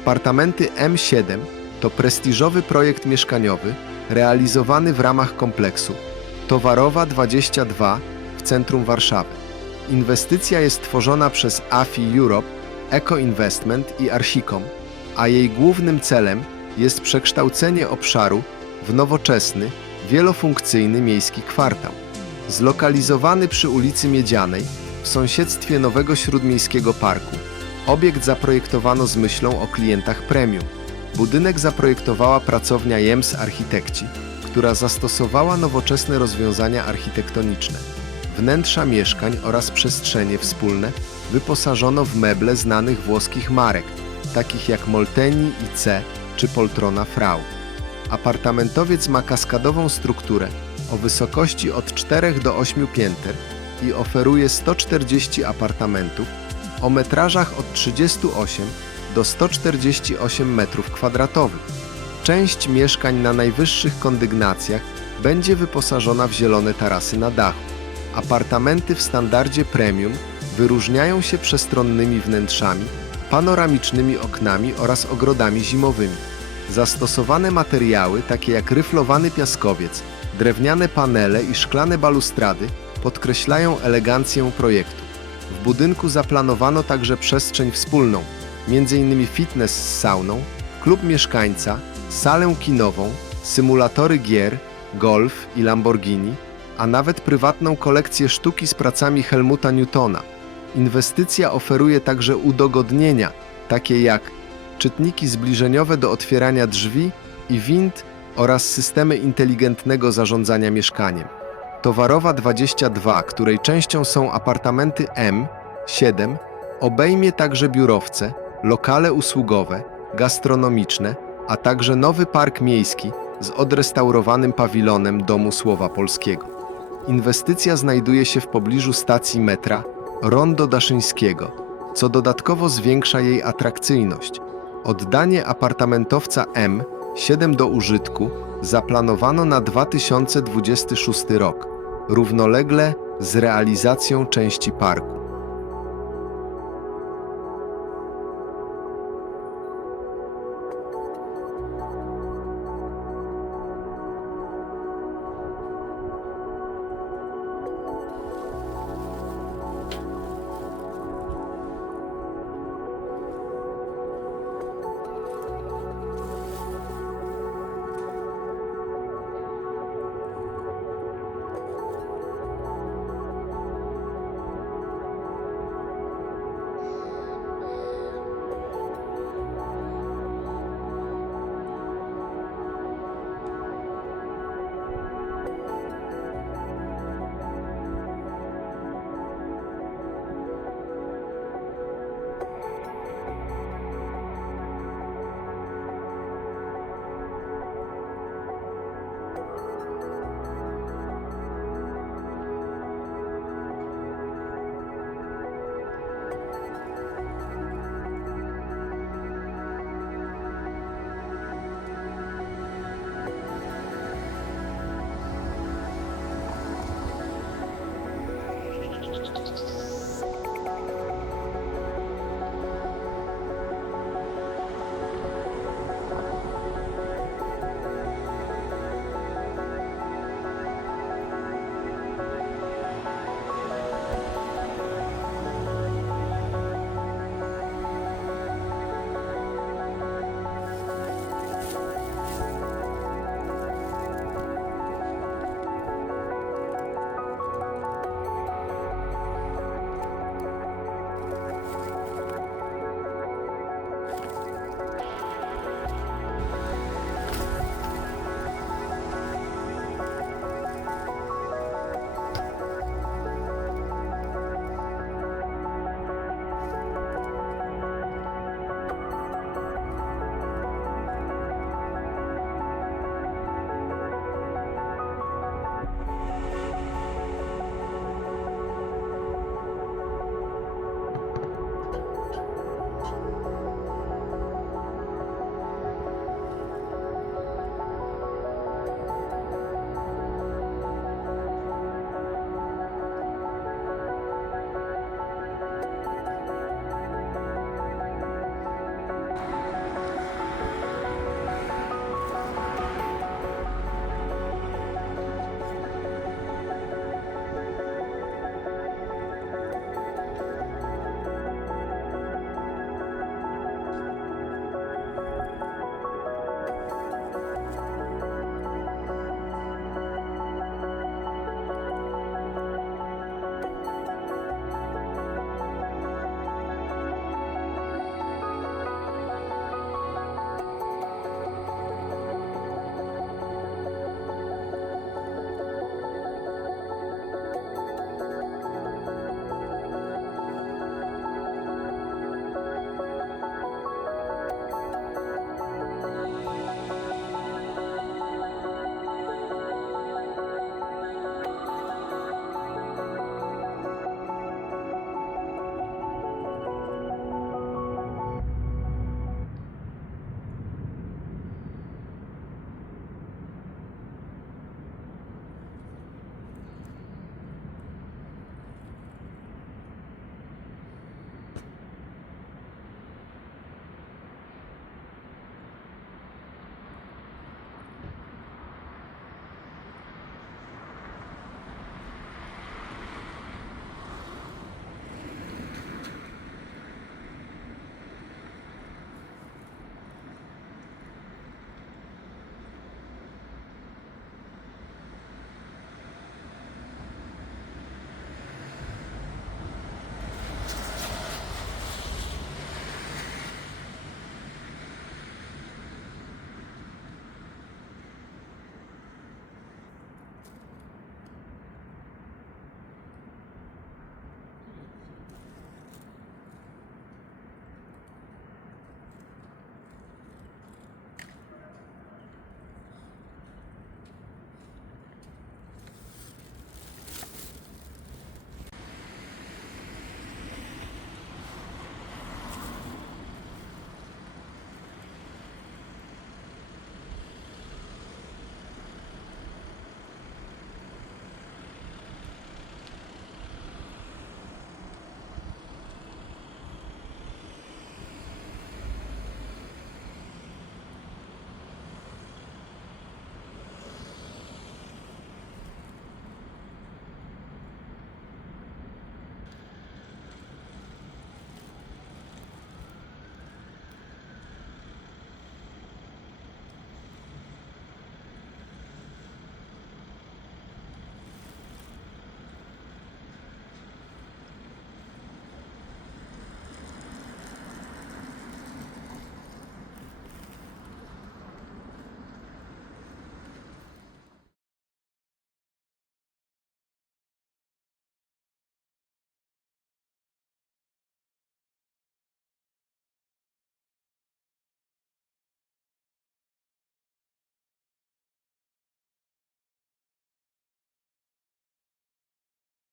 Apartamenty M7 to prestiżowy projekt mieszkaniowy realizowany w ramach kompleksu Towarowa 22 w centrum Warszawy. Inwestycja jest tworzona przez AFI Europe, Eco Investment i Arsicom, a jej głównym celem jest przekształcenie obszaru w nowoczesny, wielofunkcyjny miejski kwartał. Zlokalizowany przy ulicy Miedzianej, w sąsiedztwie Nowego Śródmiejskiego Parku, obiekt zaprojektowano z myślą o klientach premium. Budynek zaprojektowała pracownia JEMS Architekci, która zastosowała nowoczesne rozwiązania architektoniczne. Wnętrza mieszkań oraz przestrzenie wspólne wyposażono w meble znanych włoskich marek, takich jak Molteni i C czy Poltrona Frau. Apartamentowiec ma kaskadową strukturę o wysokości od 4 do 8 pięter i oferuje 140 apartamentów o metrażach od 38 do 148 m2. Część mieszkań na najwyższych kondygnacjach będzie wyposażona w zielone tarasy na dachu. Apartamenty w standardzie premium wyróżniają się przestronnymi wnętrzami, panoramicznymi oknami oraz ogrodami zimowymi. Zastosowane materiały, takie jak ryflowany piaskowiec, drewniane panele i szklane balustrady, podkreślają elegancję projektu. W budynku zaplanowano także przestrzeń wspólną, m.in. fitness z sauną, klub mieszkańca, salę kinową, symulatory gier, golf i Lamborghini, a nawet prywatną kolekcję sztuki z pracami Helmuta Newtona. Inwestycja oferuje także udogodnienia, takie jak czytniki zbliżeniowe do otwierania drzwi i wind oraz systemy inteligentnego zarządzania mieszkaniem. Towarowa 22, której częścią są apartamenty M7, obejmie także biurowce, lokale usługowe, gastronomiczne, a także nowy park miejski z odrestaurowanym pawilonem Domu Słowa Polskiego. Inwestycja znajduje się w pobliżu stacji metra Rondo Daszyńskiego, co dodatkowo zwiększa jej atrakcyjność. Oddanie apartamentowca M7 do użytku zaplanowano na 2026 rok, równolegle z realizacją części parku.